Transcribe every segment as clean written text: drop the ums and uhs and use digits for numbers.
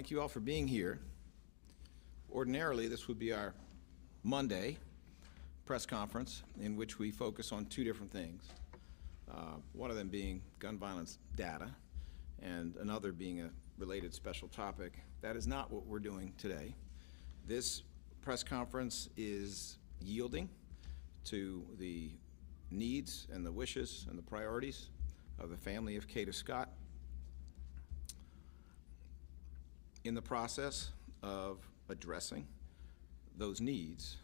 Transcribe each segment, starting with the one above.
Thank you all for being here. Ordinarily, this would be our Monday press conference in which we focus on two different things. One of them being gun violence data and another being a related special topic. That is not what we're doing today. This press conference is yielding to the needs and the wishes and the priorities of the family of Kada Scott in the process of addressing those needs.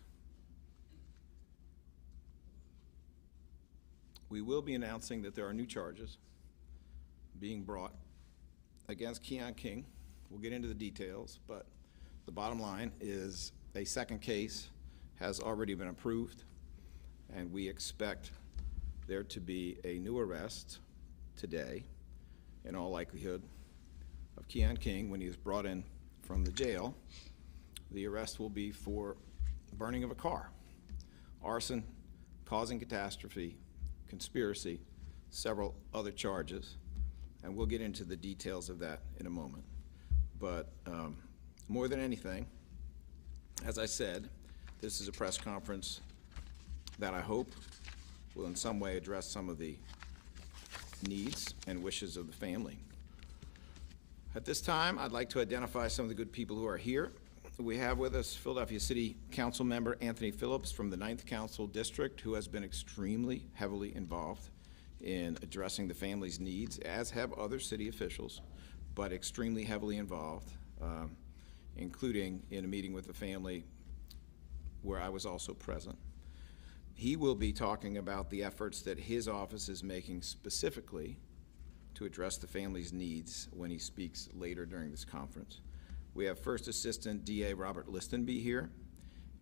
We will be announcing that there are new charges being brought against Keon King. We'll get into the details, but the bottom line is a second case has already been approved, and we expect there to be a new arrest today, in all likelihood, of Keon King when he is brought in from the jail. The arrest will be for burning of a car, arson, causing catastrophe, conspiracy, several other charges, and we'll get into the details of that in a moment. But more than anything, as I said, this is a press conference that I hope will in some way address some of the needs and wishes of the family. At this time, I'd like to identify some of the good people who are here. We have with us Philadelphia City Council member Anthony Phillips from the 9th Council District, who has been extremely heavily involved in addressing the family's needs, as have other city officials, but extremely heavily involved, including in a meeting with the family where I was also present. He will be talking about the efforts that his office is making specifically to address the family's needs when he speaks later during this conference. We have First Assistant DA Robert Listenby here,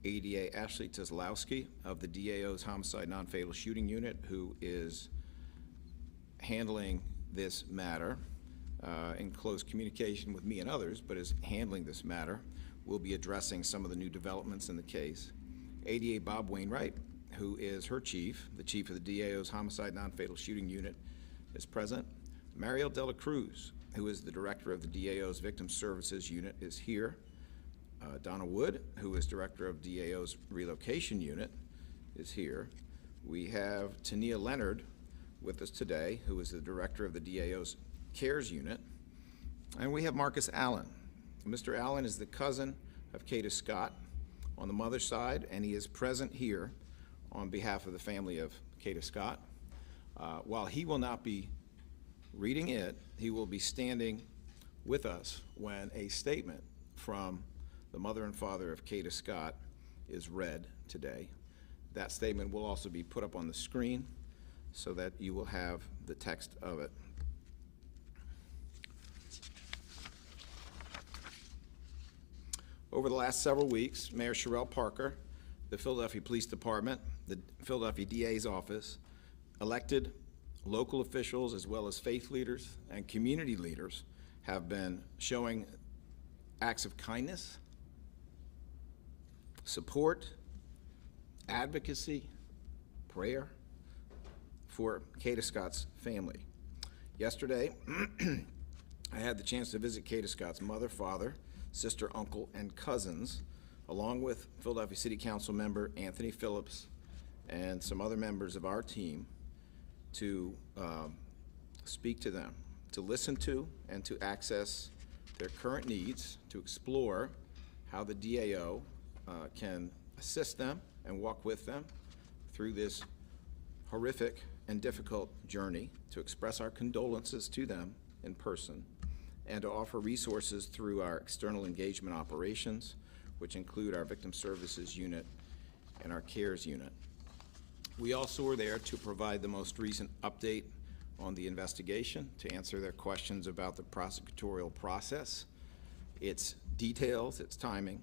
ADA Ashley Tazlowski of the DAO's Homicide Non-Fatal Shooting Unit, who is handling this matter in close communication with me and others, but is handling this matter. We'll be addressing some of the new developments in the case. ADA Bob Wainwright, who is her chief, the chief of the DAO's Homicide Non-Fatal Shooting Unit, is present. Mariel Dela Cruz, who is the director of the DAO's Victim Services Unit, is here. Donna Wood, who is director of DAO's Relocation Unit, is here. We have Tania Leonard with us today, who is the director of the DAO's CARES Unit. And we have Marcus Allen. Mr. Allen is the cousin of Kada Scott on the mother's side, and he is present here on behalf of the family of Kada Scott. While he will not be reading it, he will be standing with us when a statement from the mother and father of Kada Scott is read today. That statement will also be put up on the screen so that you will have the text of it. Over the last several weeks, Mayor Sherrell Parker, the Philadelphia Police Department, the Philadelphia DA's office, elected local officials as well as faith leaders and community leaders have been showing acts of kindness, support, advocacy, prayer for Kada Scott's family. Yesterday, I had the chance to visit Kada Scott's mother, father, sister, uncle, and cousins, along with Philadelphia City Council member Anthony Phillips and some other members of our team, to speak to them, to listen to and to access their current needs, to explore how the DAO can assist them and walk with them through this horrific and difficult journey, to express our condolences to them in person, and to offer resources through our external engagement operations, which include our Victim Services Unit and our CARES Unit. We also were there to provide the most recent update on the investigation, to answer their questions about the prosecutorial process, its details, its timing,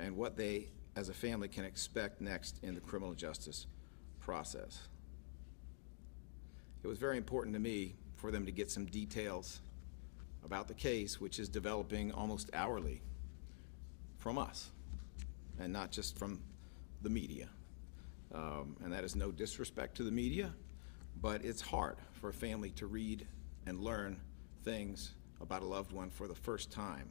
and what they, as a family, can expect next in the criminal justice process. It was very important to me for them to get some details about the case, which is developing almost hourly from us, and not just from the media. And that is no disrespect to the media, but it's hard for a family to read and learn things about a loved one for the first time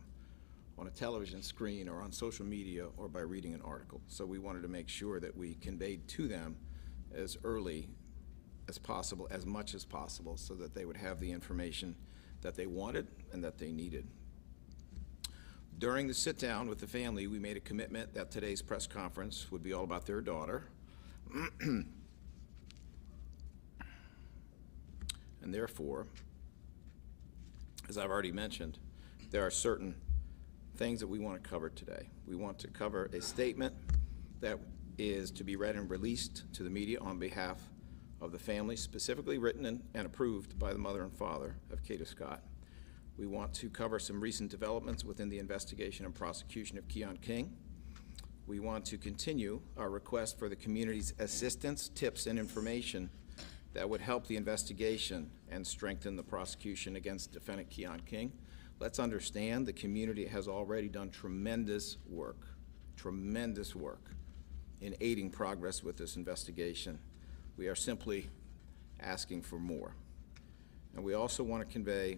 on a television screen or on social media or by reading an article. So we wanted to make sure that we conveyed to them as early as possible, as much as possible, so that they would have the information that they wanted and that they needed. During the sit-down with the family, we made a commitment that today's press conference would be all about their daughter. And therefore, as I've already mentioned, there are certain things that we want to cover today. We want to cover a statement that is to be read and released to the media on behalf of the family, specifically written and approved by the mother and father of Kada Scott. We want to cover some recent developments within the investigation and prosecution of Keon King. We want to continue our request for the community's assistance, tips, and information that would help the investigation and strengthen the prosecution against defendant Keon King. Let's understand the community has already done tremendous work in aiding progress with this investigation. We are simply asking for more. And we also want to convey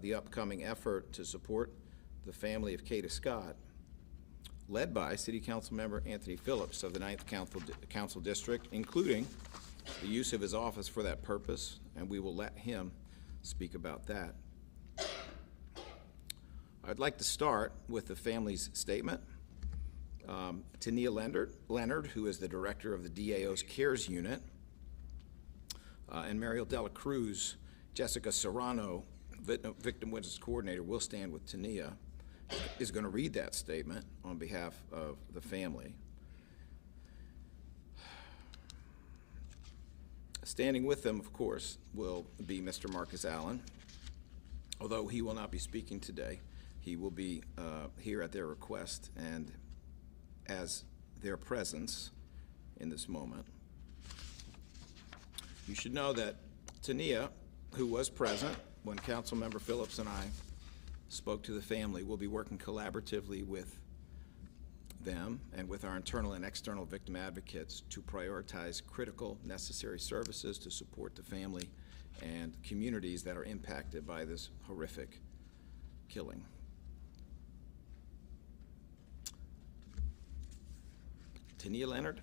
the upcoming effort to support the family of Kada Scott, led by City Council member Anthony Phillips of the 9th Council District, including the use of his office for that purpose, and we will let him speak about that. I'd like to start with the family's statement. Tania Leonard, who is the director of the DAO's CARES unit, and Mariel Dela Cruz, Jessica Serrano, victim witness coordinator, will stand with Tania, is going to read that statement on behalf of the family. Standing with them, of course, will be Mr. Marcus Allen. Although he will not be speaking today, he will be here at their request and as their presence in this moment. You should know that Tania, who was present when Councilmember Phillips and I spoke to the family, will be working collaboratively with them and with our internal and external victim advocates to prioritize critical, necessary services to support the family and communities that are impacted by this horrific killing. Tania Leonard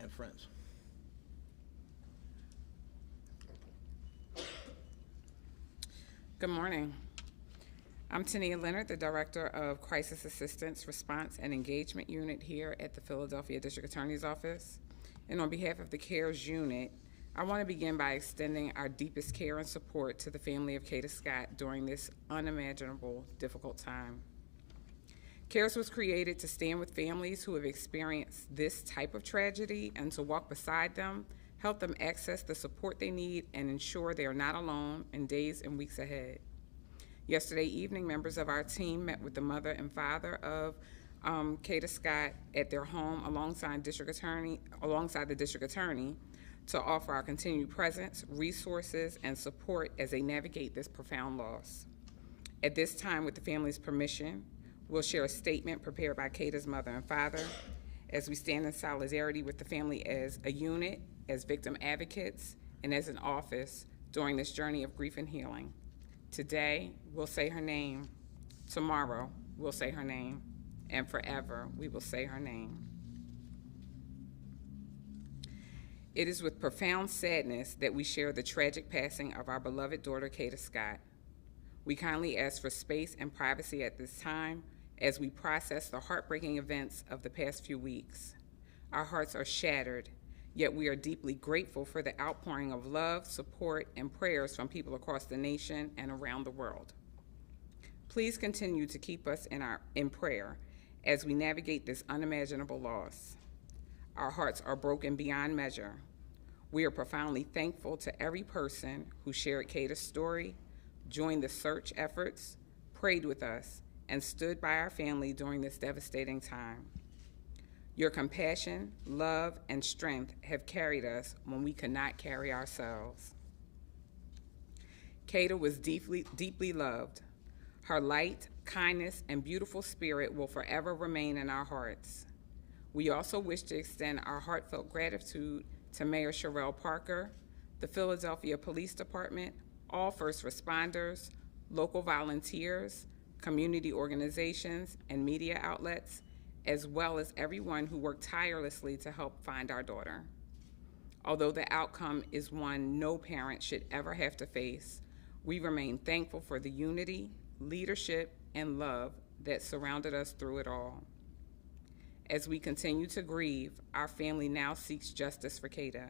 and friends. Good morning. I'm Tania Leonard, the Director of Crisis Assistance, Response, and Engagement Unit here at the Philadelphia District Attorney's Office. And on behalf of the CARES unit, I want to begin by extending our deepest care and support to the family of Kada Scott during this unimaginable, difficult time. CARES was created to stand with families who have experienced this type of tragedy and to walk beside them, help them access the support they need, and ensure they are not alone in days and weeks ahead. Yesterday evening, members of our team met with the mother and father of Kada Scott at their home alongside the district attorney to offer our continued presence, resources, and support as they navigate this profound loss. At this time, with the family's permission, we'll share a statement prepared by Kada's mother and father as we stand in solidarity with the family as a unit, as victim advocates, and as an office during this journey of grief and healing. Today, we'll say her name. Tomorrow, we'll say her name. And forever, we will say her name. It is with profound sadness that we share the tragic passing of our beloved daughter, Kada Scott. We kindly ask for space and privacy at this time as we process the heartbreaking events of the past few weeks. Our hearts are shattered, yet we are deeply grateful for the outpouring of love, support, and prayers from people across the nation and around the world. Please continue to keep us in prayer as we navigate this unimaginable loss. Our hearts are broken beyond measure. We are profoundly thankful to every person who shared Kada's story, joined the search efforts, prayed with us, and stood by our family during this devastating time. Your compassion, love, and strength have carried us when we could not carry ourselves. Kada was deeply loved. Her light, kindness, and beautiful spirit will forever remain in our hearts. We also wish to extend our heartfelt gratitude to Mayor Sherelle Parker, the Philadelphia Police Department, all first responders, local volunteers, community organizations, and media outlets, as well as everyone who worked tirelessly to help find our daughter. Although the outcome is one no parent should ever have to face, we remain thankful for the unity, leadership, and love that surrounded us through it all. As we continue to grieve, our family now seeks justice for Kada.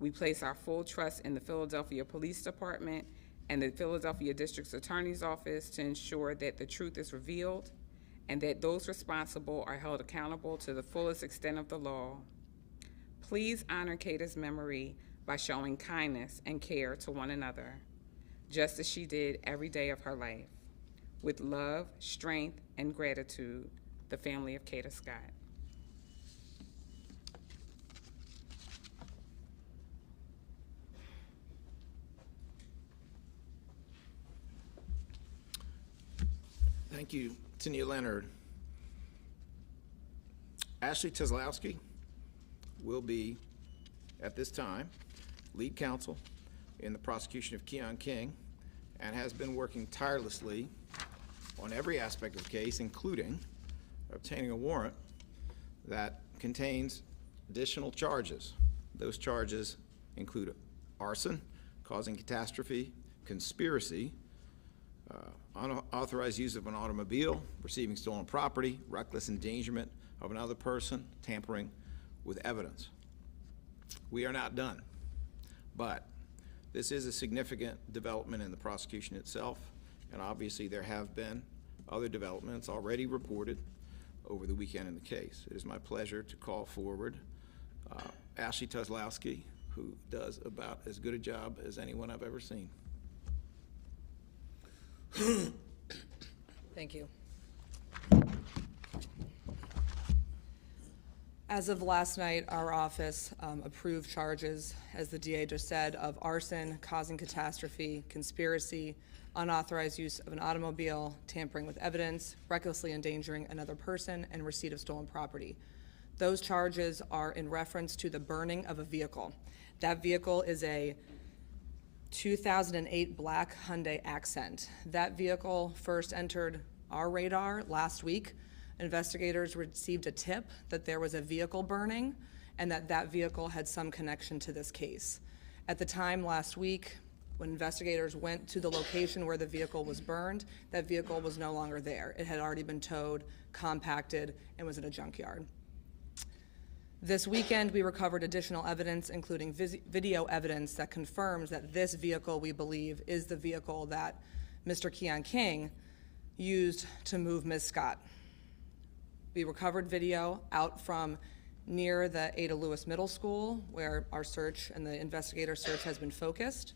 We place our full trust in the Philadelphia Police Department and the Philadelphia District Attorney's Office to ensure that the truth is revealed and that those responsible are held accountable to the fullest extent of the law. Please honor Kada's memory by showing kindness and care to one another, just as she did every day of her life. With love, strength, and gratitude, the family of Kada Scott. Thank you, Tania Leonard. Ashley Teslowski will be, at this time, lead counsel in the prosecution of Keon King and has been working tirelessly on every aspect of the case, including obtaining a warrant that contains additional charges. Those charges include arson, causing catastrophe, conspiracy, unauthorized use of an automobile, receiving stolen property, reckless endangerment of another person, tampering with evidence. We are not done, but this is a significant development in the prosecution itself, and obviously there have been other developments already reported over the weekend in the case. It is my pleasure to call forward Ashley Teslowski, who does about as good a job as anyone I've ever seen. Thank you. As of last night, our office approved charges, as the DA just said, of arson, causing catastrophe, conspiracy, unauthorized use of an automobile, tampering with evidence, recklessly endangering another person, and receipt of stolen property. Those charges are in reference to the burning of a vehicle. That vehicle is a 2008 black Hyundai Accent. That vehicle first entered our radar last week. Investigators received a tip that there was a vehicle burning and that that vehicle had some connection to this case. At the time last week, when investigators went to the location where the vehicle was burned, that vehicle was no longer there. It had already been towed, compacted, and was in a junkyard. This weekend, we recovered additional evidence, including video evidence that confirms that this vehicle, we believe, is the vehicle that Mr. Keon King used to move Ms. Scott. We recovered video out from near the Ada Lewis Middle School, where our search and the investigator search has been focused.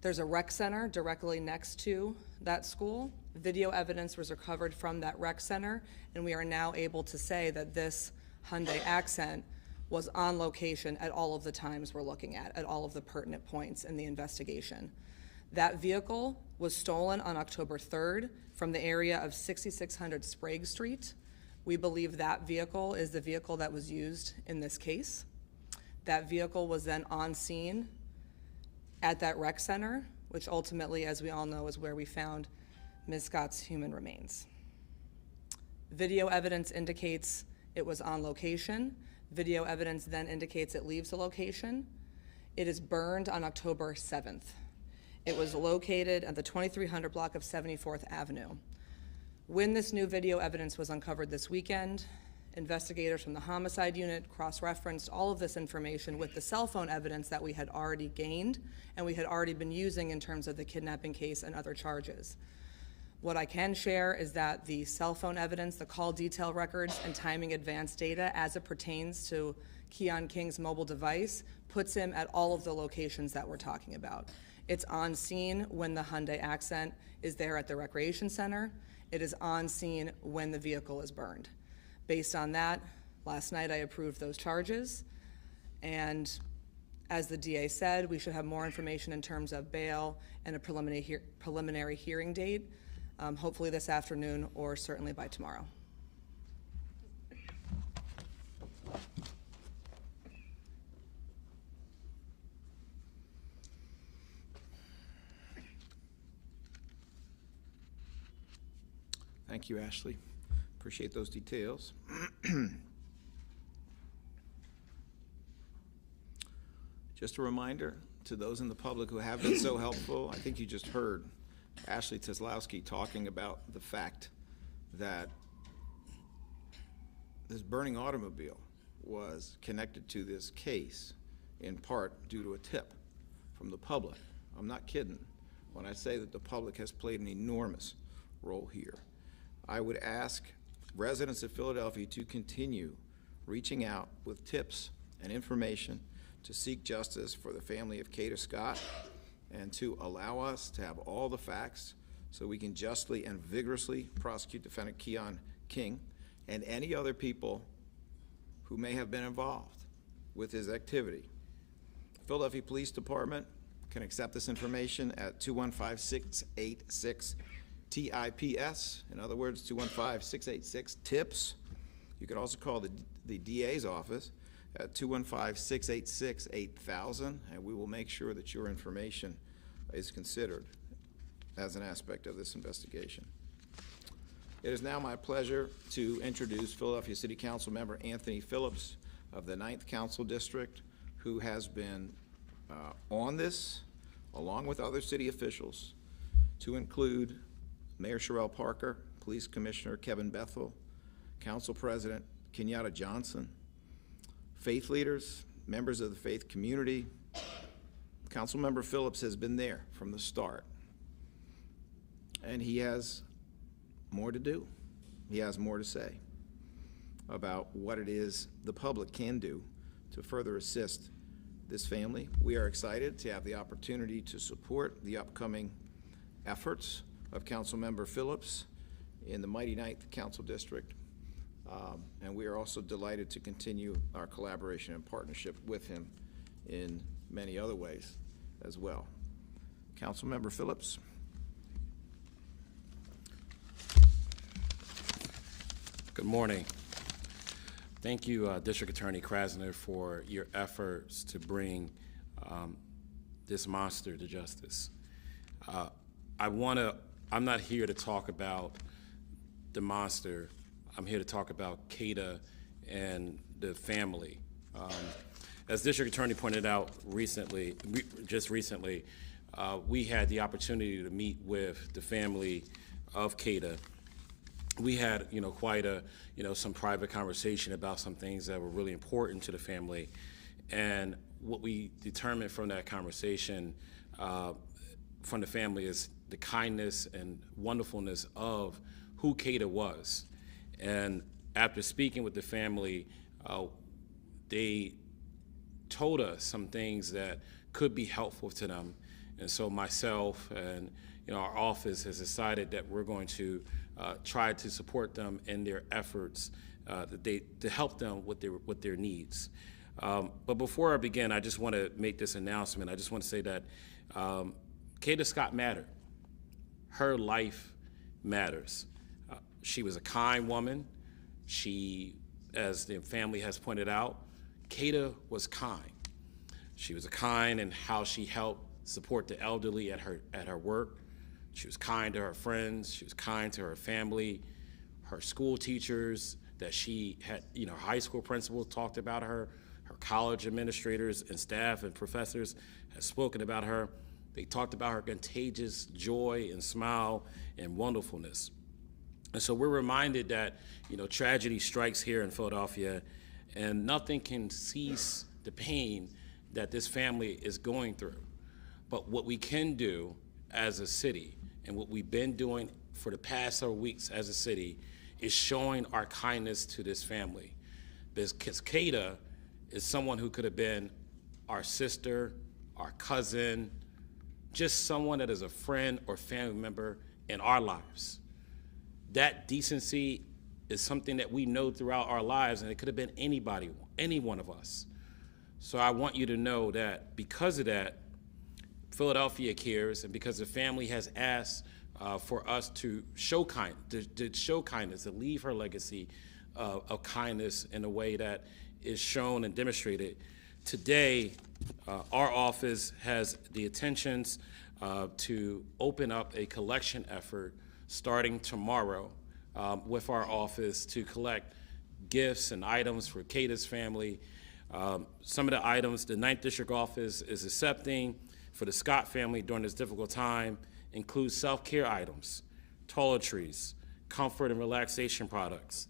There's a rec center directly next to that school. Video evidence was recovered from that rec center, and we are now able to say that this Hyundai Accent was on location at all of the times we're looking at all of the pertinent points in the investigation. That vehicle was stolen on October 3rd from the area of 6600 Sprague Street. We believe that vehicle is the vehicle that was used in this case. That vehicle was then on scene at that rec center, which ultimately, as we all know, is where we found Ms. Scott's human remains. Video evidence indicates it was on location. Video evidence then indicates it leaves the location. It is burned on October 7th. It was located at the 2300 block of 74th Avenue. When this new video evidence was uncovered this weekend, investigators from the homicide unit cross-referenced all of this information with the cell phone evidence that we had already gained and we had already been using in terms of the kidnapping case and other charges. What I can share is that the cell phone evidence, the call detail records, and timing advance data as it pertains to Keon King's mobile device puts him at all of the locations that we're talking about. It's on scene when the Hyundai Accent is there at the recreation center. It is on scene when the vehicle is burned. Based on that, last night I approved those charges, and as the DA said, we should have more information in terms of bail and a preliminary hearing date, hopefully this afternoon or certainly by tomorrow. Thank you, Ashley. Appreciate those details. Just a reminder to those in the public who have been so helpful, I think you just heard Ashley Teslowski talking about the fact that this burning automobile was connected to this case in part due to a tip from the public. I'm not kidding when I say that the public has played an enormous role here. I would ask residents of Philadelphia to continue reaching out with tips and information to seek justice for the family of Kada Scott and to allow us to have all the facts so we can justly and vigorously prosecute defendant Keon King and any other people who may have been involved with his activity. Philadelphia Police Department can accept this information at 215-686-TIPS. In other words, 215-686-TIPS. You could also call the DA's office at 215-686-8000, and we will make sure that your information is considered as an aspect of this investigation. It is now my pleasure to introduce Philadelphia City Council member Anthony Phillips of the 9th Council District, who has been on this, along with other city officials, to include Mayor Sherrell Parker, Police Commissioner Kevin Bethel, Council President Kenyatta Johnson, faith leaders, members of the faith community. Councilmember Phillips has been there from the start, and he has more to do. He has more to say about what it is the public can do to further assist this family. We are excited to have the opportunity to support the upcoming efforts of Councilmember Phillips in the mighty 9th Council District. And we are also delighted to continue our collaboration and partnership with him in many other ways as well. Councilmember Phillips. Good morning. Thank you, District Attorney Krasner, for your efforts to bring this monster to justice. I'm not here to talk about the monster. I'm here to talk about Kada and the family. As District Attorney pointed out just recently, we had the opportunity to meet with the family of Kada. We had, quite some private conversation about some things that were really important to the family. And what we determined from that conversation from the family is the kindness and wonderfulness of who Kada was. And after speaking with the family, they told us some things that could be helpful to them. And so myself and our office has decided that we're going to try to support them in their efforts to help them with their needs. But before I begin, I just want to make this announcement. I just want to say that Kada Scott mattered. Her life matters. She was a kind woman. She, as the family has pointed out, Kada was kind. She was kind in how she helped support the elderly at her work. She was kind to her friends. She was kind to her family, her school teachers that she had, high school principals talked about her college administrators and staff and professors have spoken about her. They talked about her contagious joy and smile and wonderfulness. And so we're reminded that, tragedy strikes here in Philadelphia, and nothing can cease the pain that this family is going through. But what we can do as a city, and what we've been doing for the past several weeks as a city, is showing our kindness to this family. Because Kada is someone who could have been our sister, our cousin, just someone that is a friend or family member in our lives. That decency is something that we know throughout our lives, and it could have been anybody, any one of us. So I want you to know that because of that, Philadelphia cares, and because the family has asked for us to show kindness, to leave her legacy of kindness in a way that is shown and demonstrated. Today, our office has the intentions to open up a collection effort starting tomorrow with our office to collect gifts and items for Kada's family. Some of the items the 9th District Office is accepting for the Scott family during this difficult time include self-care items, toiletries, comfort and relaxation products,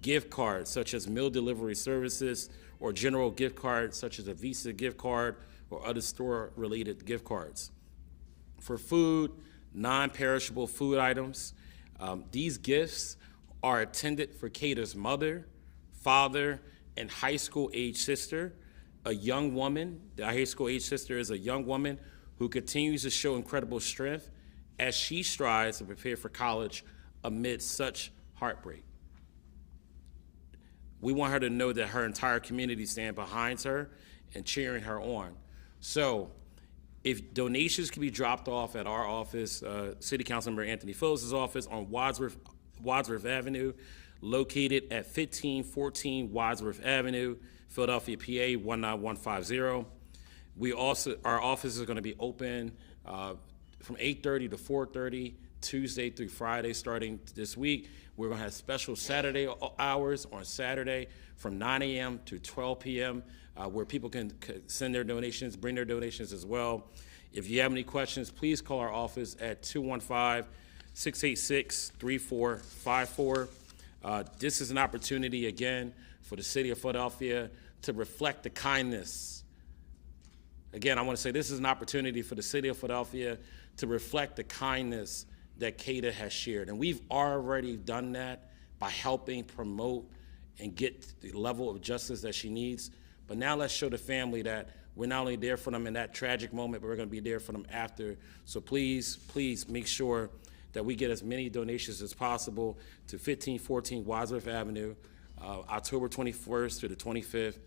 gift cards such as meal delivery services, or general gift cards such as a Visa gift card or other store-related gift cards. For food, non-perishable food items, these gifts are intended for Kada's mother, father, and high school age sister, a young woman. The high school age sister is a young woman who continues to show incredible strength as she strives to prepare for college amid such heartbreak. We want her to know that her entire community stands behind her and cheering her on. So if donations can be dropped off at our office, City Councilmember Anthony Phillips' office on Wadsworth Avenue, located at 1514 Wadsworth Avenue, Philadelphia, PA 19150. Our office is going to be open from 8:30 to 4:30, Tuesday through Friday, starting this week. We're going to have special Saturday hours on Saturday from 9 a.m. to 12 p.m. Where people can send their donations, bring their donations as well. If you have any questions, please call our office at 215-686-3454. This is an opportunity, again, for the city of Philadelphia to reflect the kindness. Again, I want to say this is an opportunity for the city of Philadelphia to reflect the kindness that Kada has shared. And we've already done that by helping promote and get the level of justice that she needs. But now let's show the family that we're not only there for them in that tragic moment, but we're going to be there for them after. So please, please make sure that we get as many donations as possible to 1514 Wadsworth Avenue, October 21st to the 25th.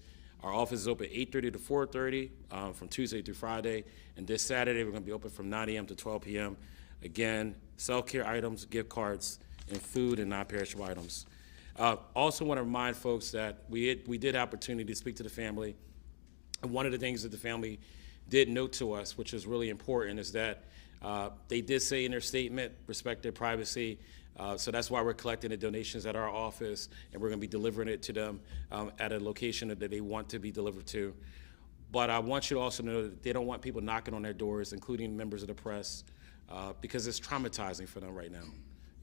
Our office is open 8:30 to 4:30 from Tuesday through Friday. And this Saturday, we're going to be open from 9 a.m. to 12 p.m. Again, self-care items, gift cards, and food and non-perishable items. Also want to remind folks that we did have opportunity to speak to the family. And one of the things that the family did note to us, which is really important, is that they did say in their statement, respect their privacy. So that's why we're collecting the donations at our office, and we're going to be delivering it to them at a location that they want to be delivered to. But I want you to also know that they don't want people knocking on their doors, including members of the press, because it's traumatizing for them right now.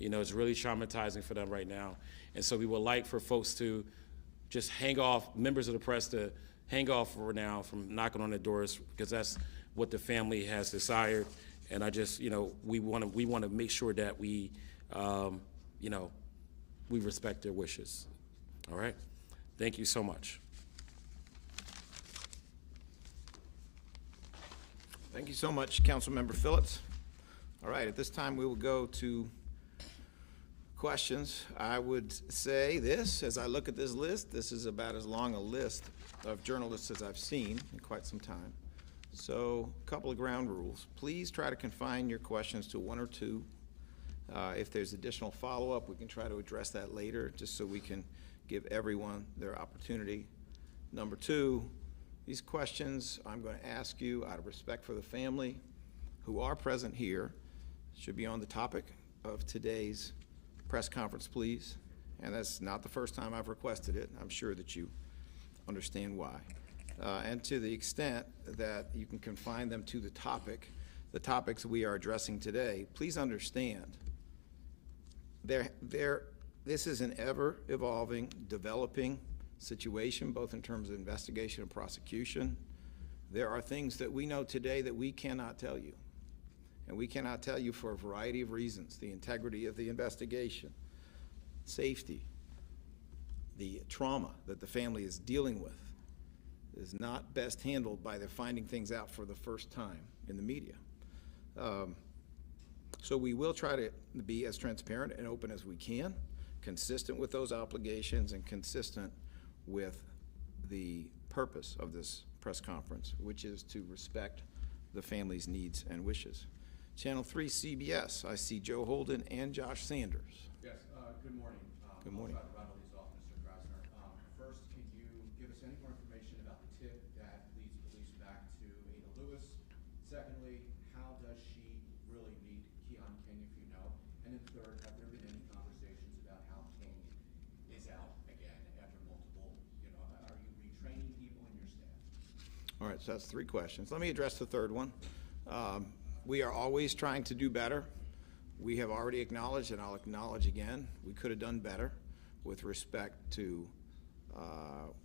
You know, it's really traumatizing for them right now. And so we would like for folks to just hang off, members of the press to hang off for now from knocking on their doors, because that's what the family has desired. And I just, you know, we want to make sure that we, you know, we respect their wishes. All right? Thank you so much. Thank you so much, Councilmember Phillips. All right, at this time, we will go to questions. I would say this, as I look at this list, this is about as long a list of journalists as I've seen in quite some time. So, a couple of ground rules. Please try to confine your questions to one or two. If there's additional follow-up, we can try to address that later, just so we can give everyone their opportunity. Number two, these questions I'm going to ask you out of respect for the family who are present here should be on the topic of today's press conference, please. And that's not the first time I've requested it. I'm sure that you understand why. And to the extent that you can confine them to the topics we are addressing today, please understand this is an ever-evolving, developing situation, both in terms of investigation and prosecution. There are things that we know today that we cannot tell you. And we cannot tell you for a variety of reasons: the integrity of the investigation, safety, the trauma that the family is dealing with is not best handled by their finding things out for the first time in the media. So we will try to be as transparent and open as we can, consistent with those obligations and consistent with the purpose of this press conference, which is to respect the family's needs and wishes. Channel 3 CBS, I see Joe Holden and Josh Sanders. Yes, good morning. Good morning. I'll try to rattle these off, Mr. Krasner. First, can you give us any more information about the tip that leads police back to Ada Lewis? Secondly, how does she really meet Keon King, if you know? And then third, have there been any conversations about right, so that's 3 questions. Let me address the third one. We are always trying to do better. We have already acknowledged, and I'll acknowledge again, we could have done better with respect to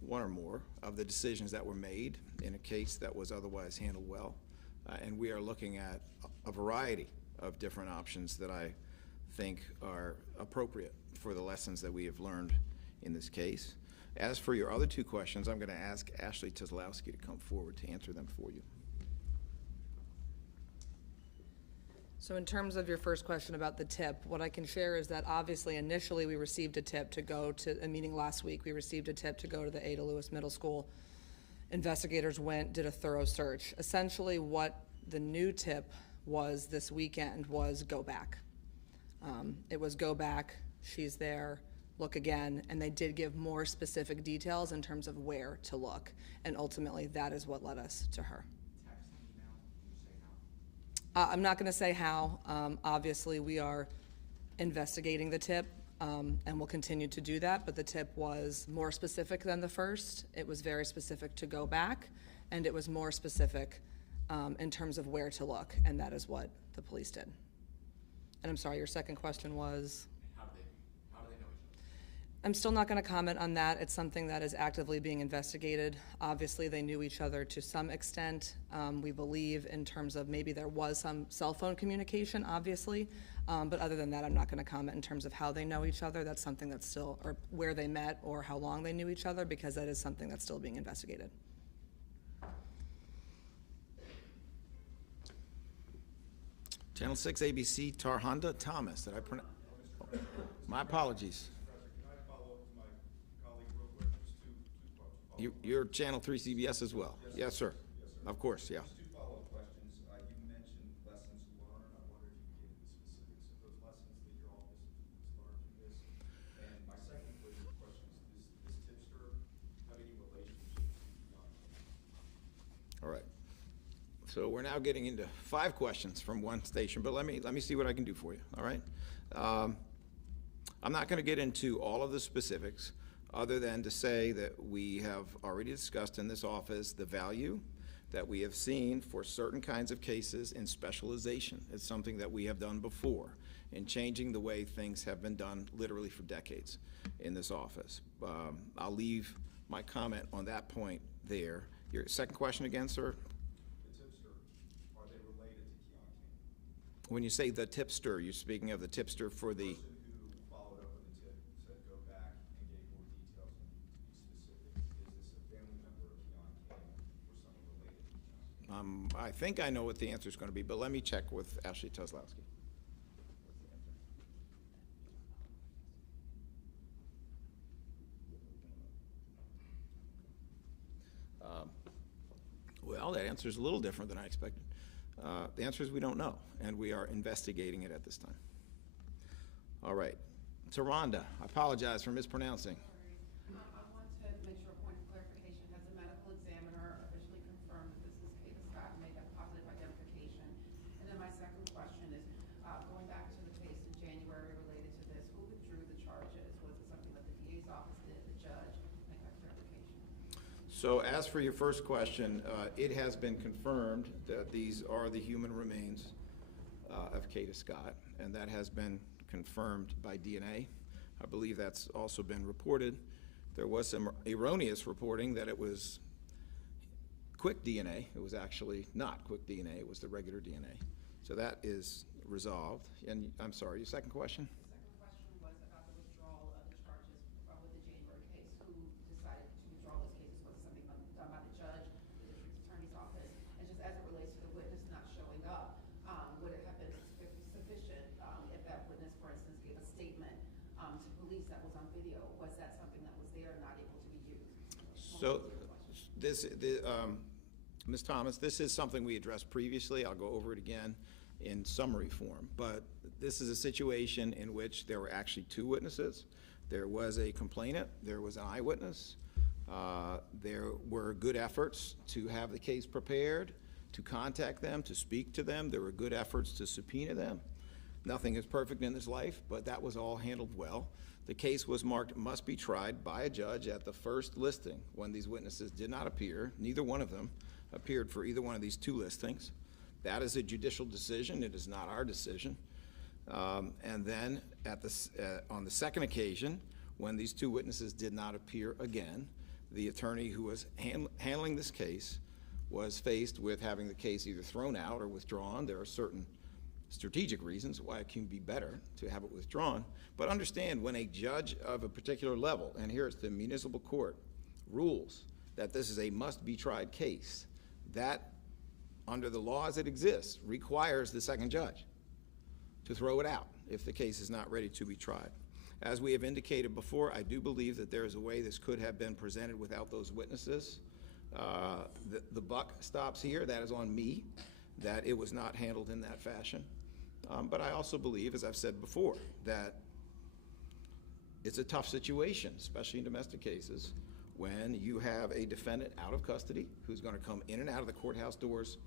one or more of the decisions that were made in a case that was otherwise handled well. And we are looking at a variety of different options that I think are appropriate for the lessons that we have learned in this case. As for your other 2 questions, I'm going to ask Ashley Tuzlowski to come forward to answer them for you. So in terms of your first question about the tip, what I can share is that obviously initially we received a tip to go to a meeting last week. We received a tip to go to the Ada Lewis Middle School. Investigators went, did a thorough search. Essentially what the new tip was this weekend was go back. It was go back, she's there, look again, and they did give more specific details in terms of where to look. And ultimately that is what led us to her. I'm not going to say how. Obviously, we are investigating the tip, and we'll continue to do that, but the tip was more specific than the first. It was very specific to go back, and it was more specific in terms of where to look, and that is what the police did. And I'm sorry, your second question was? How do they know each other? I'm still not going to comment on that. It's something that is actively being investigated. Obviously, they knew each other to some extent. We believe in terms of maybe there was some cell phone communication, obviously. But other than that, I'm not going to comment in terms of how they know each other. That's something that's still, or where they met or how long they knew each other, because that is something that's still being investigated. Channel 6 ABC, Tarhonda Thomas. Did I pronounce? My apologies. You're Channel 3 CBS as well? Yes, sir. Of course, yeah. Just 2 follow-up questions. You mentioned lessons learned. I wonder if you could get into the specifics of those lessons that your office has learned from this. And my second question is, this tipster have any relationship to Bianca? All right. So we're now getting into 5 questions from one station, but let me see what I can do for you, all right? I'm not going to get into all of the specifics other than to say that we have already discussed in this office the value that we have seen for certain kinds of cases in specialization. It's something that we have done before in changing the way things have been done literally for decades in this office. I'll leave my comment on that point there. Your second question again, sir? When you say the tipster, you're speaking of the tipster for the... The person who followed up with the tip said go back and gave more details and be specific. Is this a family member of Keon King or someone related to Keon? I think I know what the answer is going to be, but let me check with Ashley Tuzlowski. Well, that answer is a little different than I expected. The answer is we don't know, and we are investigating it at this time. All right. Taronda, I apologize for mispronouncing. I want to make sure a point of clarification. Has the medical examiner officially confirmed that this is Kada Scott and they have positive identification? And then my second question is, going back to the case in January related to this, who withdrew the charges? Was it something that the DA's office did, the judge? Make that clarification. So as for your first question, it has been confirmed that these are the human remains of Kada Scott, and that has been confirmed by DNA. I believe that's also been reported. There was some erroneous reporting that it was quick DNA. It was actually not quick DNA, it was the regular DNA. So that is resolved. And I'm sorry, your second question? The second question was about the withdrawal of the charges with the January case. Who decided to withdraw those cases? Was it something done by the judge, the district attorney's office? And just as it relates to the witness not showing up, would it have been sufficient if that witness, for instance, gave a statement to police that was on video? Was that something that was there and not able to be used? So Ms. Thomas, this is something we addressed previously. I'll go over it again in summary form. But this is a situation in which there were actually 2 witnesses. There was a complainant, there was an eyewitness. There were good efforts to have the case prepared, to contact them, to speak to them. There were good efforts to subpoena them. Nothing is perfect in this life, but that was all handled well. The case was marked must be tried by a judge at the first listing when these witnesses did not appear, neither one of them, appeared for either one of these two listings. That is a judicial decision. It is not our decision. And then on the second occasion, when these two witnesses did not appear again, the attorney who was handling this case was faced with having the case either thrown out or withdrawn. There are certain strategic reasons why it can be better to have it withdrawn. But understand, when a judge of a particular level, and here it's the municipal court, rules that this is a must-be-tried case, that, under the laws that exist, requires the second judge to throw it out if the case is not ready to be tried. As we have indicated before, I do believe that there is a way this could have been presented without those witnesses. The buck stops here. That is on me, that it was not handled in that fashion. But I also believe, as I've said before, that it's a tough situation, especially in domestic cases, when you have a defendant out of custody who's going to come in and out of the courthouse doors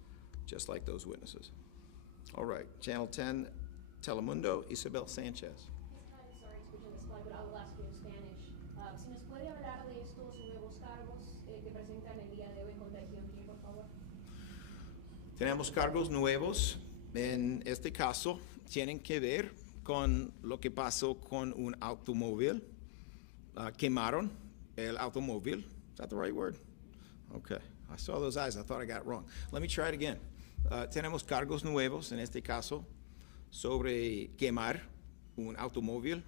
just like those witnesses. All right, Channel 10, Telemundo, Isabel Sanchez. Yes, hi, I'm sorry to put you on the spot, but I will ask you in Spanish. Si nos puede hablar de estos nuevos cargos que presentan el día de hoy contra King, por favor. Tenemos cargos nuevos. En este caso, tienen que ver con lo que pasó con un automóvil. Quemaron el automóvil. Is that the right word? Okay. I saw those eyes. I thought I got it wrong. Let me try it again. Tenemos cargos nuevos, en este caso, sobre quemar un automóvil.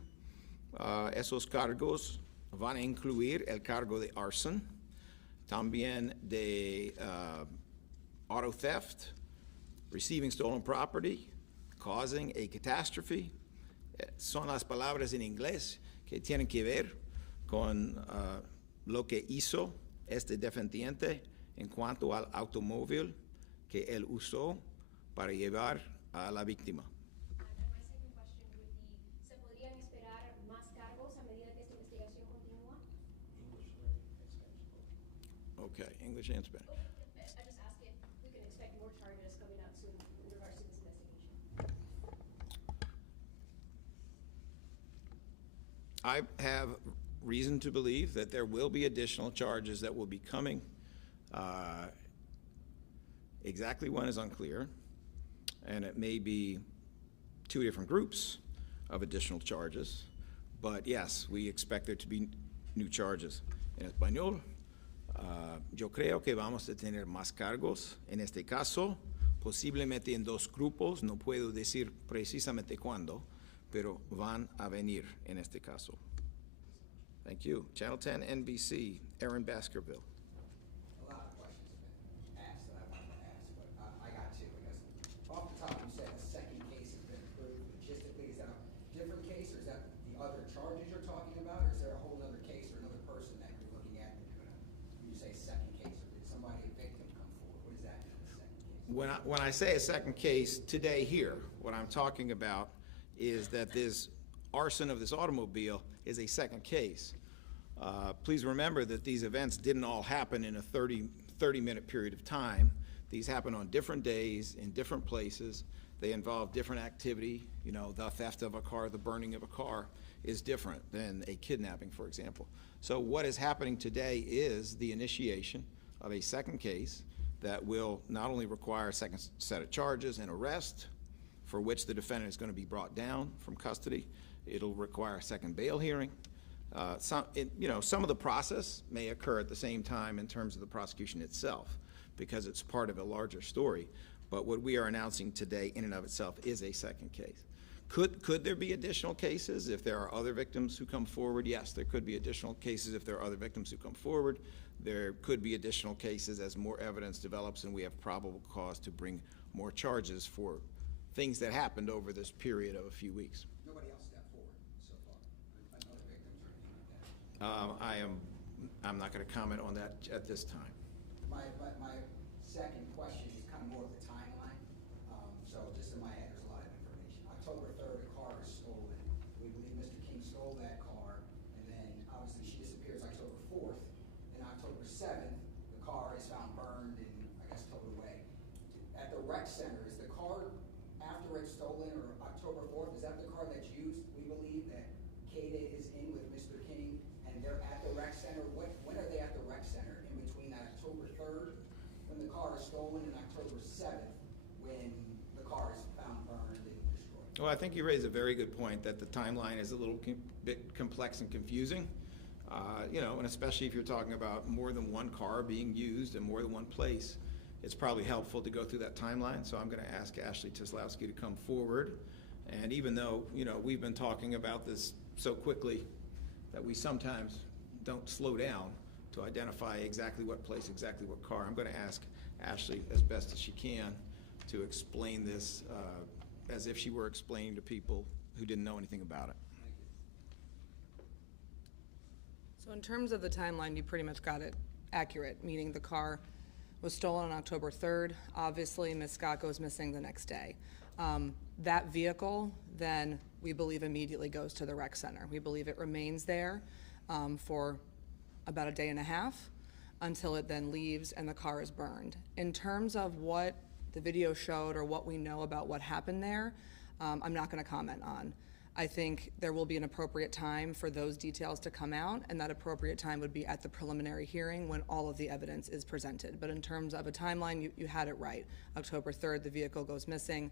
Esos cargos van a incluir el cargo de arson, también de auto theft, receiving stolen property, causing a catastrophe. Son las palabras en inglés que tienen que ver con lo que hizo este defendiente en cuanto al automóvil que él usó para llevar a la víctima. And my second question would be, ¿se podrían esperar más cargos a medida que esta investigación continúa? Okay, English and Spanish. I just asked if we can expect more charges coming out soon in regards to this investigation. I have reason to believe that there will be additional charges that will be coming. Exactly when is unclear, and it may be two different groups of additional charges, but yes, we expect there to be new charges. En español, yo creo que vamos a tener más cargos en este caso, posiblemente en dos grupos, no puedo decir precisamente cuándo, pero van a venir en este caso. Thank you. Channel 10 NBC, Aaron Baskerville. A lot of questions have been asked that I wanted to ask, but I got two, I guess. Off the top, you said the second case has been approved. Logistically, is that a different case, or is that the other charges you're talking about, or is there a whole other case or another person that you're looking at that you're gonna, when you say second case, or did somebody, a victim, come forward? What does that mean, the second case? When I say a second case today here, what I'm talking about is that this arson of this automobile is a second case. Please remember that these events didn't all happen in a 30-minute period of time. These happen on different days, in different places. They involve different activity. You know, the theft of a car, the burning of a car is different than a kidnapping, for example. So what is happening today is the initiation of a second case that will not only require a second set of charges and arrest, for which the defendant is going to be brought down from custody. It'll require a second bail hearing. Some of the process may occur at the same time in terms of the prosecution itself, because it's part of a larger story. But what we are announcing today in and of itself is a second case. Could there be additional cases if there are other victims who come forward? Yes, there could be additional cases if there are other victims who come forward. There could be additional cases as more evidence develops and we have probable cause to bring more charges for things that happened over this period of a few weeks. Nobody else stepped forward so far, another victims or anything like that? I'm not going to comment on that at this time. My second question is kind of more of the timeline. So just in my head, there's a lot of information. October 3rd, a car is stolen. We believe Mr. King stole that car, and then obviously she disappears October 4th. And October 7th, the car is found burned and I guess towed away. At the rec center, is the car after it's stolen, or October 4th, is that the car that's used? We believe that Kada is in with Mr. King and they're at the rec center. When are they at the rec center? In between that October 3rd, when the car 7th when the car is found burned and destroyed? Well, I think you raise a very good point that the timeline is a little bit complex and confusing. You know, and especially if you're talking about more than one car being used in more than one place, it's probably helpful to go through that timeline. So I'm going to ask Ashley Tislowski to come forward. And even though, you know, we've been talking about this so quickly that we sometimes don't slow down to identify exactly what place, exactly what car, I'm going to ask Ashley as best as she can to explain this as if she were explaining to people who didn't know anything about it. So in terms of the timeline, you pretty much got it accurate, meaning the car was stolen on October 3rd. Obviously, Ms. Scott goes missing the next day. That vehicle then, we believe, immediately goes to the rec center. We believe it remains there for about a day and a half until it then leaves and the car is burned. In terms of what the video showed or what we know about what happened there, I'm not going to comment on. I think there will be an appropriate time for those details to come out, and that appropriate time would be at the preliminary hearing when all of the evidence is presented. But in terms of a timeline, you had it right. October 3rd, the vehicle goes missing.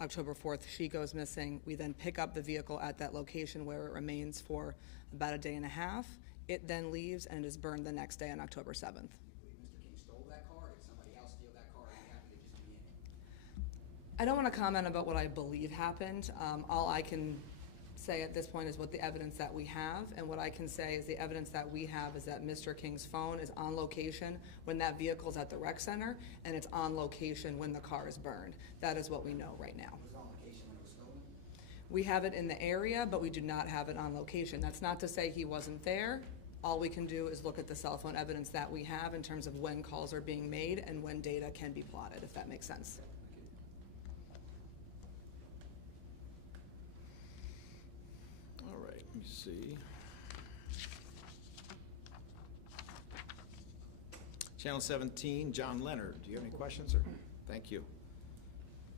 October 4th, she goes missing. We then pick up the vehicle at that location where it remains for about a day and a half. It then leaves and is burned the next day on October 7th. Do you believe Mr. King stole that car, or did somebody else steal that car and he happened to just be in it? I don't want to comment about what I believe happened. All I can say at this point is what the evidence that we have, and what I can say is the evidence that we have is that Mr. King's phone is on location when that vehicle's at the rec center, and it's on location when the car is burned. That is what we know right now. It was on location when it was stolen? We have it in the area, but we do not have it on location. That's not to say he wasn't there. All we can do is look at the cell phone evidence that we have in terms of when calls are being made and when data can be plotted, if that makes sense. All right, let me see. Channel 17, John Leonard. Do you have any questions, sir? Thank you.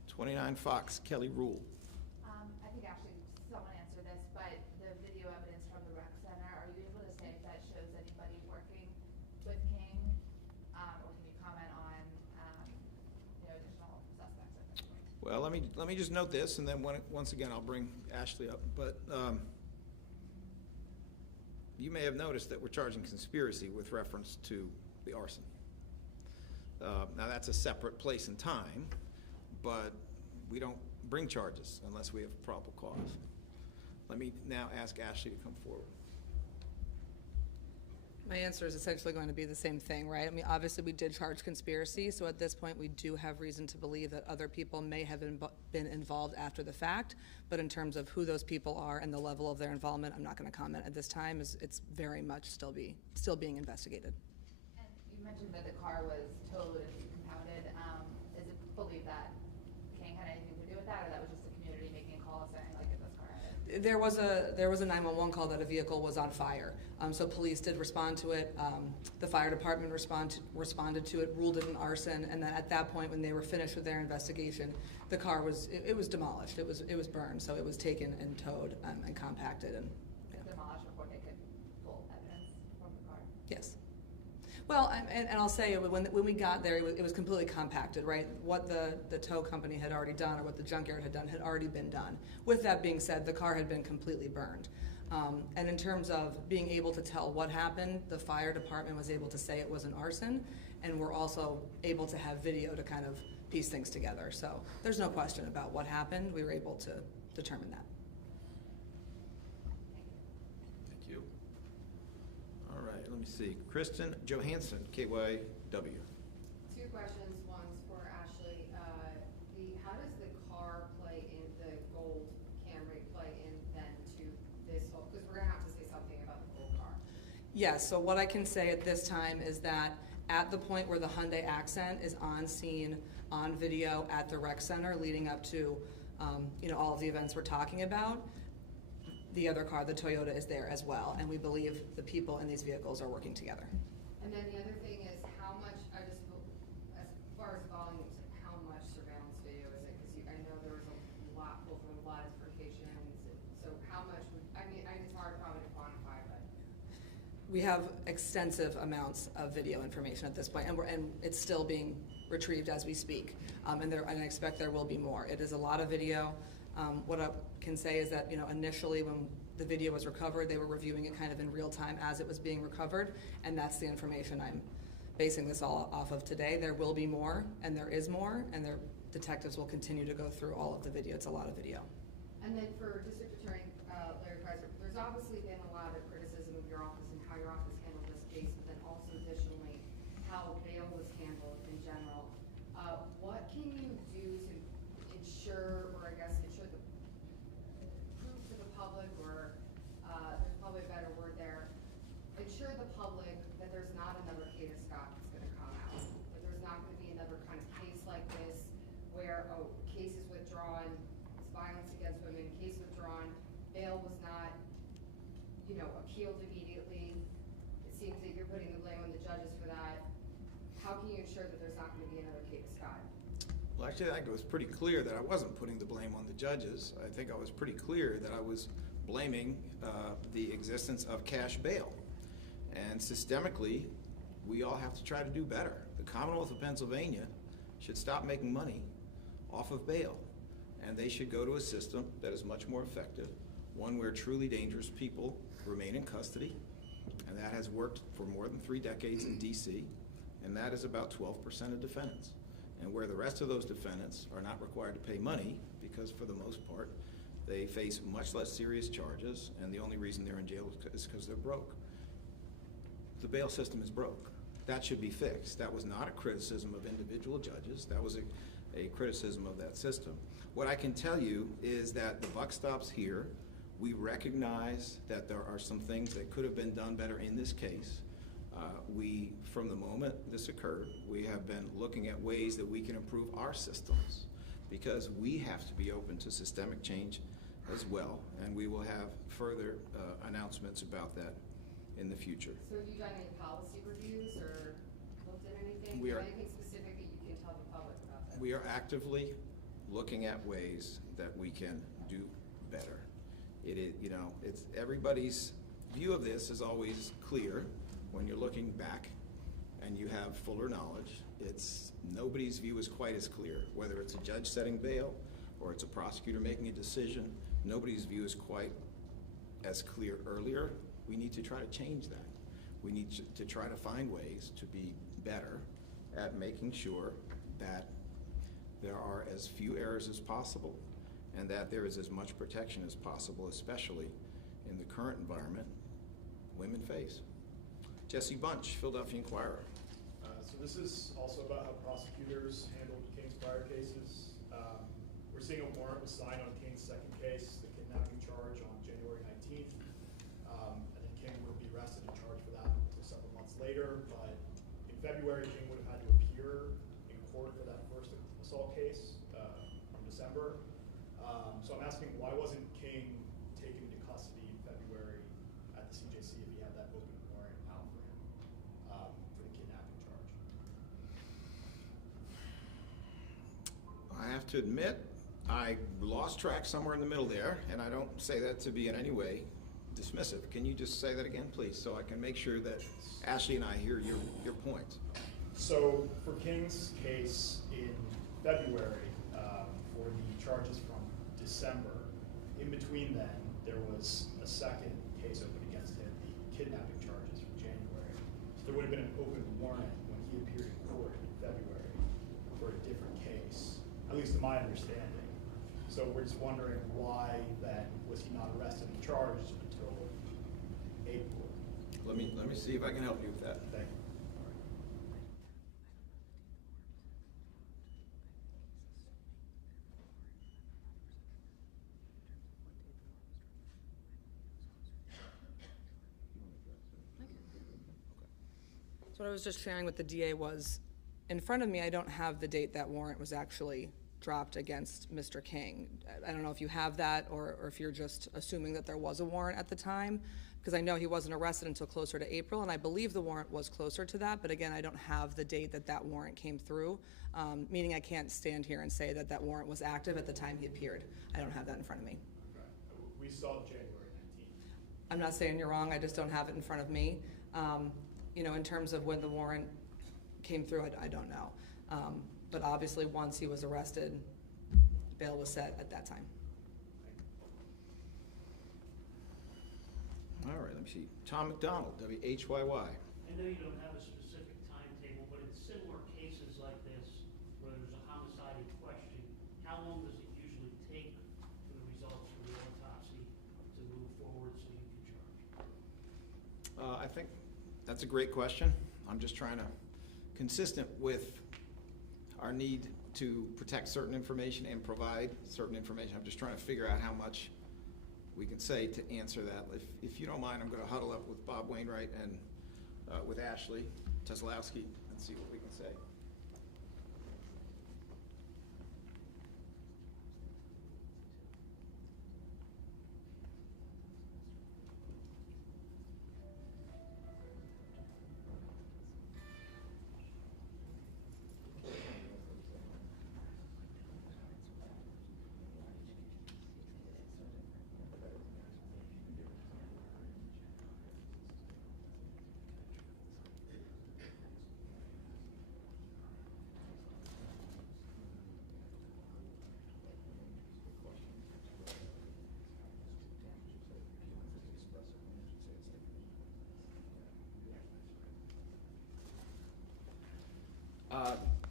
29 Fox, Kelly Rule. I think actually someone answered this, but the video evidence from the rec center, are you able to say if that shows anybody working with King? Or can you comment on, additional suspects at this point? Well, let me just note this, and then once again, I'll bring Ashley up. But you may have noticed that we're charging conspiracy with reference to the arson. Now, that's a separate place and time, but we don't bring charges unless we have probable cause. Let me now ask Ashley to come forward. My answer is essentially going to be the same thing, right? I mean, obviously, we did charge conspiracy, so at this point, we do have reason to believe that other people may have been involved after the fact, but in terms of who those people are and the level of their involvement, I'm not going to comment at this time, as it's very much still being investigated. And you mentioned that the car was towed and impounded. Is it believed that King had anything to do with that, or that was just the community making a call saying, like, if this car had it? There was a 911 call that a vehicle was on fire. So police did respond to it. The fire department responded to it, ruled it an arson, and then at that point, when they were finished with their investigation, the car was demolished. It was burned, so it was taken and towed and compacted and. Yeah. Demolished before they could pull evidence from the car? Yes. Well, and I'll say, when we got there, it was completely compacted, right? What the tow company had already done, or what the junkyard had done, had already been done. With that being said, the car had been completely burned. And in terms of being able to tell what happened, the fire department was able to say it was an arson, and we're also able to have video to kind of piece things together. So there's no question about what happened. We were able to determine that. Thank you. All right, let me see. Kristen Johansson, KYW. Two questions. One's for Ashley. How does the car play in the gold Camry play in then to this whole? Because we're gonna have to say something about the gold car. Yes, so what I can say at this time is that at the point where the Hyundai Accent is on scene, on video at the rec center leading up to all of the events we're talking about, the other car, the Toyota, is there as well, and we believe the people in these vehicles are working together. And then the other thing is how much, as far as volumes, how much surveillance video is it? Because I know there was a lot, pulled from a lot of certifications, so how much would, it's hard probably to quantify, but. We have extensive amounts of video information at this point, and it's still being retrieved as we speak. And I expect there will be more. It is a lot of video. What I can say is that, initially when the video was recovered, they were reviewing it kind of in real time as it was being recovered, and that's the information I'm basing this all off of today. There will be more, and there is more, and their detectives will continue to go through all of the video. It's a lot of video. And then for District Attorney Larry Kreiser, there's obviously been a lot of criticism of your office and how your office handled this case, but then also additionally how bail was handled in general. What can you do to ensure, or I guess ensure the prove to the public, or there's probably a better word there, ensure the public that there's not another Kada Scott that's going to come out, that there's not going to be another kind of case like this where a case is withdrawn, it's violence against women, case withdrawn, bail was not, appealed immediately. It seems that you're putting the blame on the judges for that. How can you ensure that there's not going to be another Kada Scott? Well, actually, I think it was pretty clear that I wasn't putting the blame on the judges. I think I was pretty clear that I was blaming the existence of cash bail. And systemically, we all have to try to do better. The Commonwealth of Pennsylvania should stop making money off of bail, and they should go to a system that is much more effective, one where truly dangerous people remain in custody, and that has worked for more than 3 decades in DC, and that is about 12% of defendants. And where the rest of those defendants are not required to pay money, because for the most part, they face much less serious charges, and the only reason they're in jail is because they're broke. The bail system is broke. That should be fixed. That was not a criticism of individual judges. That was a criticism of that system. What I can tell you is that the buck stops here. We recognize that there are some things that could have been done better in this case. From the moment this occurred, we have been looking at ways that we can improve our systems, because we have to be open to systemic change as well, and we will have further announcements about that in the future. So have you done any policy reviews or looked at anything? Anything specific that you can tell the public about that? We are actively looking at ways that we can do better. It is, it's everybody's view of this is always clear when you're looking back and you have fuller knowledge. Nobody's view is quite as clear, whether it's a judge setting bail or it's a prosecutor making a decision. Nobody's view is quite as clear earlier. We need to try to change that. We need to try to find ways to be better at making sure that there are as few errors as possible and that there is as much protection as possible, especially in the current environment women face. Jesse Bunch, Philadelphia Inquirer. So this is also about how prosecutors handled King's prior cases. We're seeing a warrant was signed on King's second case, the kidnapping charge, on January 19th. And then King would be arrested and charged for that until several months later. But in February, King would have had to appear in court for that first assault case in December. So I'm asking, why wasn't King taken into custody in February at the CJC if he had that open warrant out for him for the kidnapping charge? I have to admit, I lost track somewhere in the middle there, and I don't say that to be in any way dismissive. Can you just say that again, please, so I can make sure that Ashley and I hear your point? So for King's case in February, for the charges from December, in between then, there was a second case opened against him, the kidnapping charges from January. So there would have been an open warrant when he appeared in court in February for a different case, at least to my understanding. So we're just wondering why then was he not arrested and charged until April? Let me see if I can help you with that. Thank you. So what I was just sharing with the DA was, in front of me, I don't have the date that warrant was actually dropped against Mr. King. I don't know if you have that or if you're just assuming that there was a warrant at the time, because I know he wasn't arrested until closer to April, and I believe the warrant was closer to that, but again, I don't have the date that that warrant came through, meaning I can't stand here and say that that warrant was active at the time he appeared. I don't have that in front of me. Okay. We saw January 19th. I'm not saying you're wrong, I just don't have it in front of me. You know, in terms of when the warrant came through, I don't know. But obviously, once he was arrested, bail was set at that time. All right, let me see. Tom McDonald, WHYY. I know you don't have a specific timetable, but in similar cases like this, where there's a homicide in question, how long does it usually take for the results from the autopsy to move forward so you can charge? I think that's a great question. I'm just trying to, consistent with our need to protect certain information and provide certain information, I'm just trying to figure out how much we can say to answer that. If you don't mind, I'm going to huddle up with Bob Wainwright and with Ashley Teslowski and see what we can say.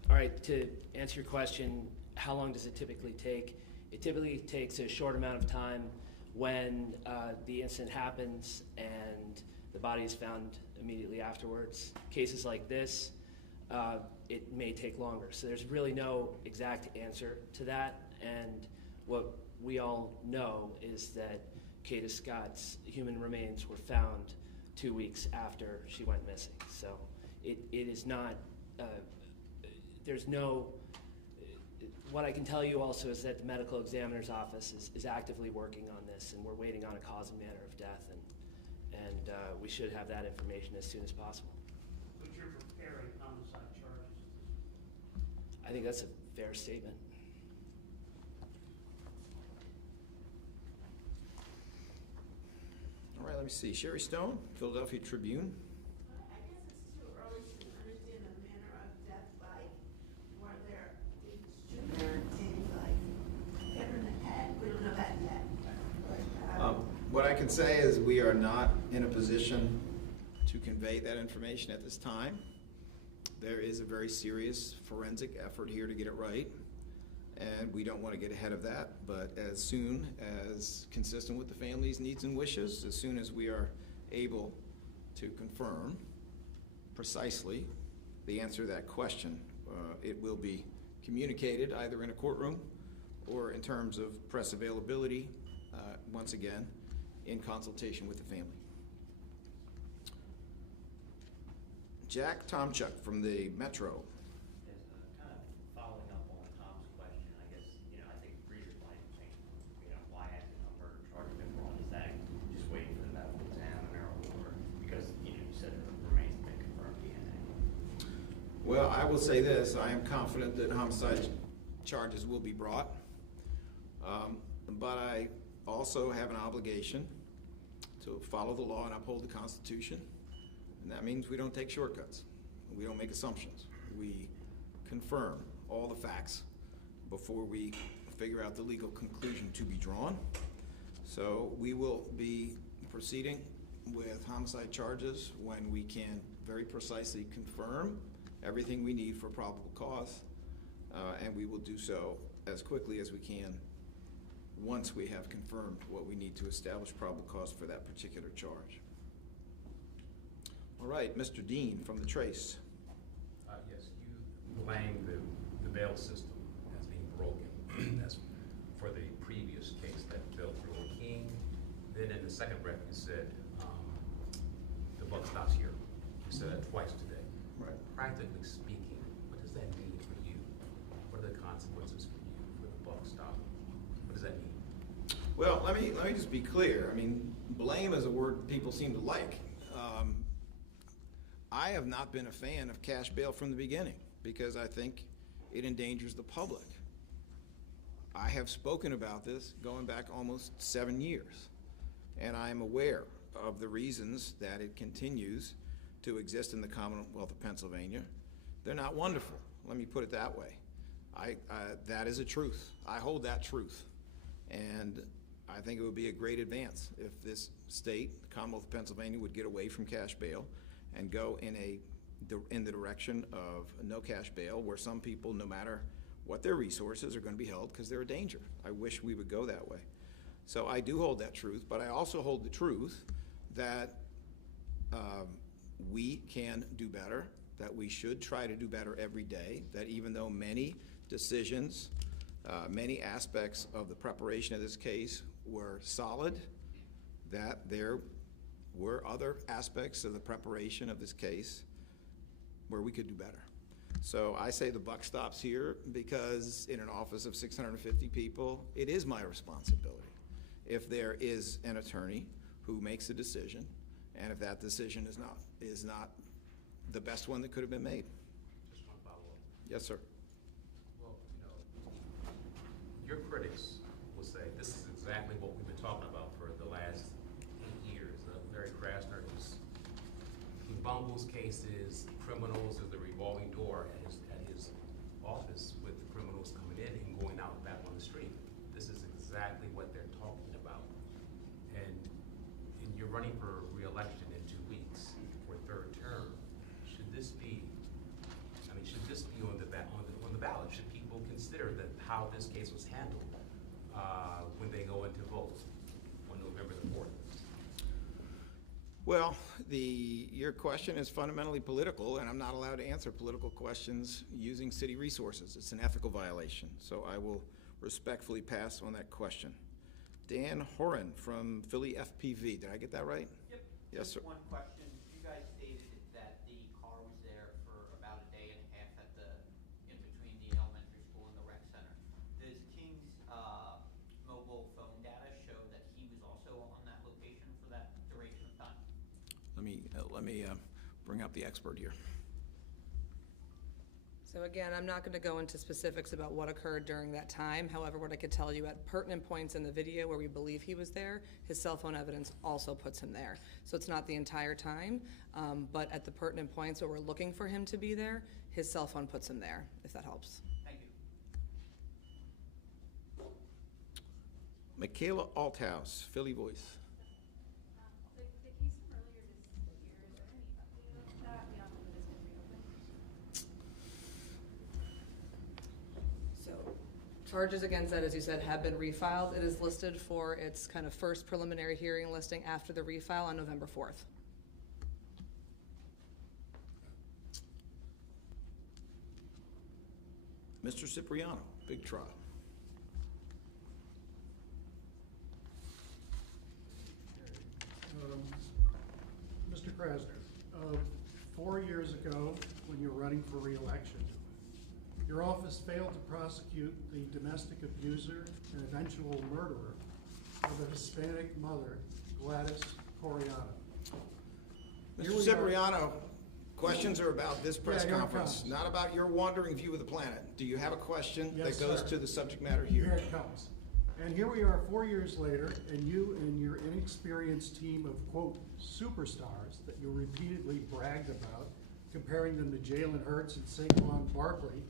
All right, to answer your question, how long does it typically take? It typically takes a short amount of time when the incident happens and the body is found immediately afterwards. Cases like this, it may take longer. So there's really no exact answer to that. And what we all know is that Kada Scott's human remains were found 2 weeks after she went missing. So it is not, there's no, what I can tell you also is that the medical examiner's office is actively working on this, and we're waiting on a cause and manner of death, and we should have that information as soon as possible. But you're preparing homicide charges? I think that's a fair statement. All right, let me see. Sherry Stone, Philadelphia Tribune. I guess it's too early to understand the manner of death, like, were there sugar, things like pepper in the head? We don't know that yet. What I can say is we are not in a position to convey that information at this time. There is a very serious forensic effort here to get it right, and we don't want to get ahead of that, but as soon as, consistent with the family's needs and wishes, as soon as we are able to confirm precisely the answer to that question, it will be communicated either in a courtroom or in terms of press availability, once again, in consultation with the family. Jack Tomchuk from the Metro. Yes, kind of following up on Tom's question, I guess, I think readers might think, why hasn't a murder charge been brought? Is that just waiting for the medical examiner, or because, you said the remains have been confirmed DNA? Well, I will say this, I am confident that homicide charges will be brought, but I also have an obligation to follow the law and uphold the Constitution. And that means we don't take shortcuts. We don't make assumptions. We confirm all the facts before we figure out the legal conclusion to be drawn. So we will be proceeding with homicide charges when we can very precisely confirm everything we need for probable cause, and we will do so as quickly as we can once we have confirmed what we need to establish probable cause for that particular charge. All right, Mr. Dean from the Trace. Yes, you blame the bail system as being broken. That's for the previous case that fell through on King. Then in the second breath, you said the buck stops here. You said that twice today. Right. Practically speaking, what does that mean for you? What are the consequences for you for the buck stop? What does that mean? Well, let me just be clear. I mean, blame is a word people seem to like. I have not been a fan of cash bail from the beginning because I think it endangers the public. I have spoken about this going back almost 7 years, and I am aware of the reasons that it continues to exist in the Commonwealth of Pennsylvania. They're not wonderful. Let me put it that way. That is a truth. I hold that truth. And I think it would be a great advance if this state, the Commonwealth of Pennsylvania, would get away from cash bail and go in the direction of no cash bail, where some people, no matter what their resources, are going to be held because they're a danger. I wish we would go that way. So I do hold that truth, but I also hold the truth that we can do better, that we should try to do better every day, that even though many decisions, many aspects of the preparation of this case were solid, that there were other aspects of the preparation of this case where we could do better. So I say the buck stops here, because in an office of 650 people, it is my responsibility. If there is an attorney who makes a decision, and if that decision is not the best one that could have been made. Just one follow-up. Yes, sir. Well, your critics will say this is exactly what we've been talking about for the last 8 years. Larry Krasner, he bungles cases, criminals is the revolving door at his office, with the criminals coming in and going out back on the street. This is exactly what they're talking about. And you're running for re-election in 2 weeks for a third term. Should this be on the ballot? Should people consider that how this case was handled when they go into vote on November the 4th? Well, your question is fundamentally political, and I'm not allowed to answer political questions using city resources. It's an ethical violation, so I will respectfully pass on that question. Dan Horan from Philly FPV, did I get that right? Yep. Yes, sir. Just one question. You guys stated that the car was there for about a day and a half in between the elementary school and the rec center. Does King's mobile phone data show that he was also on that location for that duration of time? Let me bring up the expert here. So again, I'm not going to go into specifics about what occurred during that time. However, what I could tell you, at pertinent points in the video where we believe he was there, his cell phone evidence also puts him there. So it's not the entire time, but at the pertinent points where we're looking for him to be there, his cell phone puts him there, if that helps. Thank you. Michaela Althouse, Philly Voice. The case from earlier this year, is there any update on that beyond when it has been reopened? So charges against that, as you said, have been refiled. It is listed for its kind of first preliminary hearing listing after the refile on November 4th. Mr. Cipriano, big trial. Mr. Krasner, 4 years ago, when you were running for re-election, your office failed to prosecute the domestic abuser and eventual murderer of a Hispanic mother, Gladys Coriano. Mr. Cipriano, questions are about this press here it conference, comes. not about your wandering view of the planet. Do you have a question Yes, that goes sir. to the subject matter Here here? it comes. And here we are 4 years later, and you and your inexperienced team of, quote, superstars that you repeatedly bragged about, comparing them to Jalen Hurts and Saquon Barkley,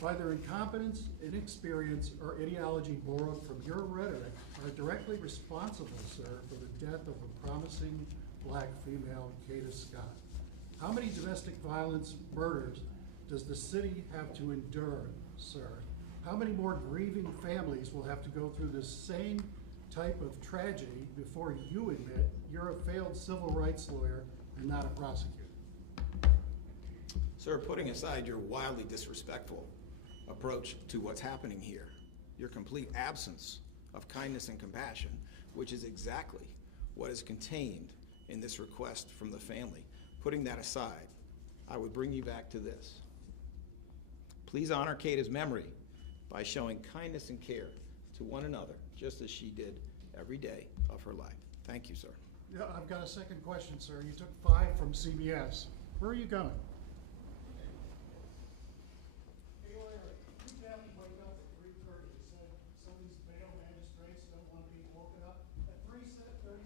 by their incompetence, inexperience, or ideology borrowed from your rhetoric, are directly responsible, sir, for the death of a promising black female, Kada Scott. How many domestic violence murders does the city have to endure, sir? How many more grieving families will have to go through the same type of tragedy before you admit you're a failed civil rights lawyer and not a prosecutor? Sir, putting aside your wildly disrespectful approach to what's happening here, your complete absence of kindness and compassion, which is exactly what is contained in this request from the family, putting that aside, I would bring you back to this. Please honor Kada's memory by showing kindness and care to one another, just as she did every day of her life. Thank you, sir. Yeah, I've got a second question, sir. You took 5 from CBS. Where are you going? Hey, Larry, you have to wake up at 3:30. Some of these bail magistrates don't want to be woken up at 3:37